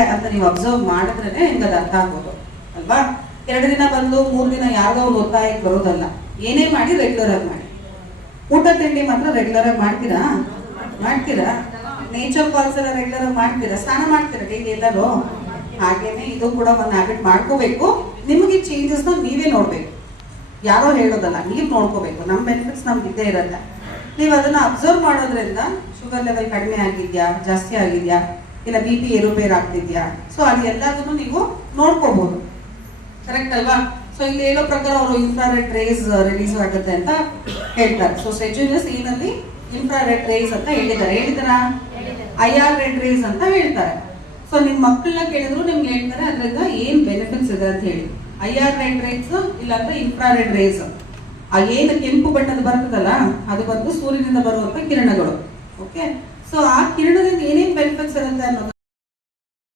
ಅಂತ ನೀವು ಅಬ್ಸರ್ವ್ ಮಾಡಿದ್ರೆ ನಿಮ್ಗೆ ಅದು ಅರ್ಥ ಆಗೋದು ಅಲ್ವಾ. 2 ದಿನ ಬಂದು 3 ದಿನ ಯಾವ್ದೋ ಒಂದು ಒತ್ತಾಯಕ್ಕೆ ಬರೋದಲ್ಲ. ಏನೇ ಮಾಡಿ ರೆಗ್ಯುಲರ್ ಆಗಿ ಮಾಡಿ. ಊಟ ತಿಂಡಿ ಮಾತ್ರ ರೆಗ್ಯುಲರ್ ಆಗಿ ಮಾಡ್ತೀರಾ ನೇಚರ್ ಕಾಲ್ಸ್ ಎಲ್ಲ ರೆಗ್ಯುಲರ್ ಆಗಿ ಮಾಡ್ತೀರಾ, ಸ್ನಾನ ಮಾಡ್ತೀರಾ ಡೈಲಿ ಎಲ್ಲರೂ. ಹಾಗೇನೆ ಇದು ಕೂಡ ಒಂದು ಹ್ಯಾಬಿಟ್ ಮಾಡ್ಕೋಬೇಕು. ನಿಮಗೆ ಚೇಂಜಸ್ ನೀವೇ ನೋಡ್ಬೇಕು, ಯಾರೋ ಹೇಳೋದಲ್ಲ, ನೀವು ನೋಡ್ಕೋಬೇಕು. ನಮ್ಮ ಬೆನಿಫಿಟ್ಸ್ ನಮ್ಗೆ ಇದ್ದೇ ಇರತ್ತೆ. ನೀವು ಅದನ್ನ ಅಬ್ಸರ್ವ್ ಮಾಡೋದ್ರಿಂದ ಶುಗರ್ ಲೆವೆಲ್ ಕಡಿಮೆ ಆಗಿದ್ಯಾ, ಜಾಸ್ತಿ ಆಗಿದ್ಯಾ, ಇಲ್ಲ BP ಏರುಪೇರು ಆಗ್ತಿದ್ಯಾ, ಸೊ ಅದು ಎಲ್ಲದನ್ನು ನೀವು ನೋಡ್ಕೋಬಹುದು. ಕರೆಕ್ಟ್ ಅಲ್ವಾ. ಸೊ ಇಲ್ಲಿ ಹೇಳೋ ಪ್ರಕಾರ ಅವರು ಇನ್ಫ್ರಾರೆಡ್ ರೇಸ್ ರಿಲೀಸ್ ಆಗುತ್ತೆ ಅಂತ ಹೇಳ್ತಾರೆ. ಸೊ ಸೆಜುನಸ್ ಏನಲ್ಲಿ ಇನ್ಫ್ರಾರೆಡ್ ರೇಸ್ ಅಂತ ಹೇಳಿದ್ದಾರೆ. IR ರೆಡ್ ರೇಸ್ ಅಂತ ಹೇಳ್ತಾರೆ. ಸೊ ನಿಮ್ ಮಕ್ಕಳನ್ನ ಕೇಳಿದ್ರು ನಿಮ್ಗೆ ಹೇಳ್ತಾರೆ ಅದರಿಂದ ಏನ್ ಬೆನಿಫಿಟ್ಸ್ ಇದೆ ಅಂತ ಹೇಳಿ. IR ರೆಡ್ ರೇಸ್ ಇಲ್ಲಾಂದ್ರೆ ಇನ್ಫ್ರಾರೆಡ್ ರೇಸ್. ಆ ಏನು ಕೆಂಪು ಬಣ್ಣದ ಬರ್ತದಲ್ಲ ಅದು ಬಂದು ಸೂರ್ಯನಿಂದ ಬರುವಂತ ಕಿರಣಗಳು. ಓಕೆ, ಸೊ ಆ ಕಿರಣದಿಂದ ಏನೇನ್ ಬೆನಿಫಿಟ್ಸ್ ಇರುತ್ತೆ ಅನ್ನೋದು